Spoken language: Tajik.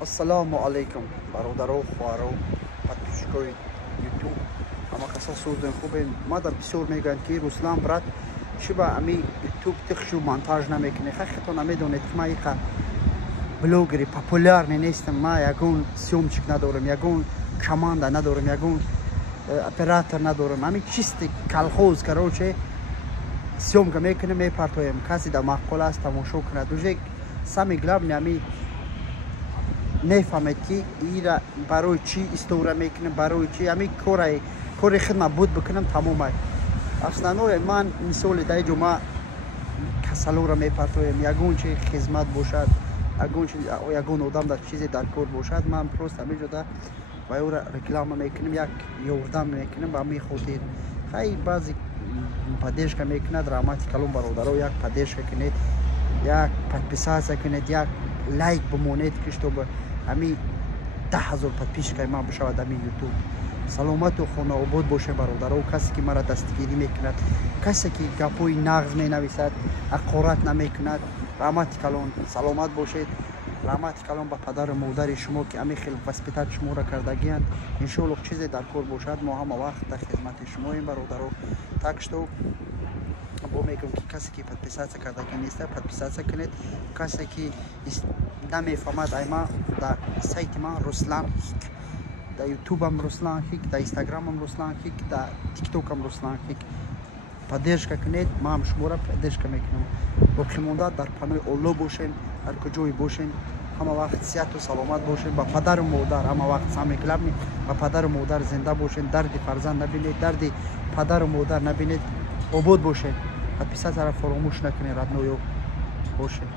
Ассаламу алейкум, бародаро, хуаро, подписчикои YouTube. Ама каса сӯзден хубен. Мадар бисёр мегӯянд ки Руслан брат чиба ами YouTube тихшу монтаж намекунӣ. Хахитон намедонед ки ман иқа блогери популярный нестам. Ман ягон съёмчик надорам, ягон команда надорам, ягон оператор надорам. Ами чисти колхоз короче съёмка мекунем, мепартоем. Каси дар мақола аст тамошо кунад. Уже самое главное ами нефаҳмед ки ира барои чӣ истора мекунем, барои чӣ ами кори хидмат буд бикунам тамомай. Основное ман мисоли дар ҷо ман касалора мепартоем, ягон чи хизмат бошад, ягон одам дар чизе дар кор бошад, ман просто ҳамеҷода ба ӯра реклама мекунем, як ёрдам мекунем ба ҳамин хотир. Хай баъзе поддержка мекунад, раҳмати калон бародаро, як поддержка кунед, як подписация кунед, як лайк бимонед ки чтобы ами 10,000 подписчикаи ман бишавад ами YouTube. Саломату хонаобод боше бародаро, касе ки мара дастгирӣ мекунад, касе ки гапои нағз менависад, ҳақорат намекунад, раҳмати калон, саломат бошед. Раҳмати калон ба падару модари шумо ки ами хел васпитат шуморо кардагиянд. Иншоаллоҳ чизе дар кор бошад, мо ҳама вақт дар хизмати шумоем бародаро. Так что бо мегӯям ки касе ки подписация кардаги неста, подписация кунед. Касе ки намефаҳмад ай ман дар сайти ман Руслан Хик, дар ютубам Руслан Хик, дар инстаграмам Руслан Хик, дар тиктокам Руслан Хик. Поддержка кунед, ман шуморо поддержка мекунам. Боқӣ монда дар панои Аллоҳ бошем, ҳар куҷое бошем, ҳама вақт сиҳату саломат бошем. Ба падару модар ҳама вақт самое главное, ба падару модар зинда бошем, дарди фарзанд набинед, дарди падару модар набинед, обод бошед. Подписаться фаромӯш накунед, родноё бошед.